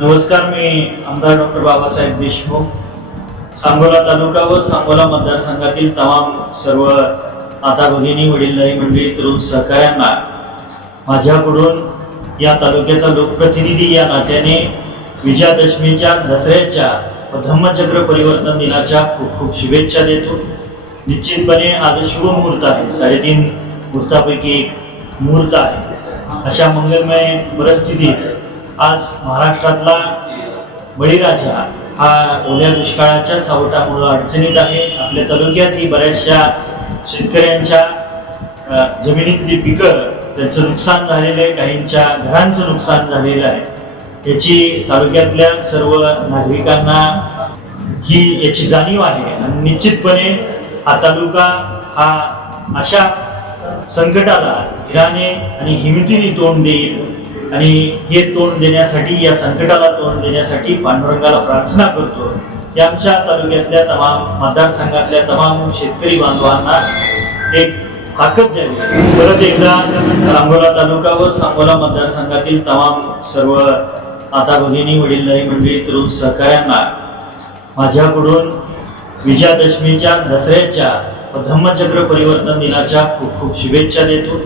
नमस्कार मी आमदार डॉक्टर बाबासाहेब देशमुख. सांगोला तालुका व सांगोला मतदारसंघातील तमाम सर्व माता भगिनी वडीलधारी मंडळी तरुण सहकाऱ्यांना माझ्याकडून या तालुक्याचा लोकप्रतिनिधी या नात्याने विजयादशमीच्या दसऱ्याच्या व धम्मचक्र परिवर्तन दिनाच्या खूप खूप शुभेच्छा देतो. निश्चितपणे आज शुभ मुहूर्त आहे. साडेतीन मुहूर्तापैकी एक मुहूर्त आहे. अशा मंगलमय परिस्थितीत आज महाराष्ट्रातला बळीराजा हा ओल्या दुष्काळाच्या सावटामुळं अडचणीत आहे. आपल्या तालुक्यातही बऱ्याचशा शेतकऱ्यांच्या जमिनीतली पिकं त्यांचं नुकसान झालेलं आहे. काहींच्या घरांचं नुकसान झालेलं आहे. याची तालुक्यातल्या सर्व नागरिकांना ही याची जाणीव आहे. आणि निश्चितपणे हा तालुका हा अशा संकटाला हिराने आणि हिमतीने तोंड देईल. आणि हे तोंड देण्यासाठी या संकटाला तोंड देण्यासाठी पांडुरंगाला प्रार्थना करतो. की आमच्या तालुक्यातल्या तमाम मतदारसंघातल्या तमाम शेतकरी बांधवांना एक ताकद द्यावी. परत एकदा सांगोला तालुका व सांगोला मतदारसंघातील तमाम सर्व आता भगिनी वडीलधारी मंडळी तरुण सहकाऱ्यांना माझ्याकडून विजयादशमीच्या दसऱ्याच्या व धम्मचक्र परिवर्तन दिनाच्या खूप खूप शुभेच्छा देतो.